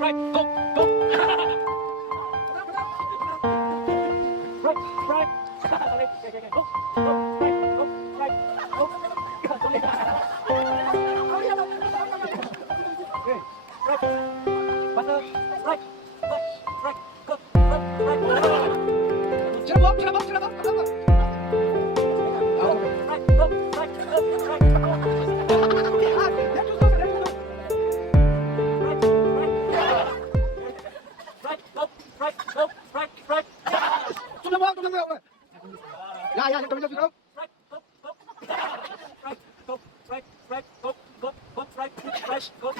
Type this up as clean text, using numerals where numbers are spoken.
Right, go, go. Right, right. Okay, okay, okay. Go, go, right, go, right, go. Okay, right. Basta, right, go, right, go, right. Sirabok, sirabok, sirabok. Right, go, right, go, right, go. Right, go, right, go, right, right. Sudah bang, sudah bang. Ya, ya, sudah sudah. Right, go, go. Right, go, right, right, go, go, go, right, right, go.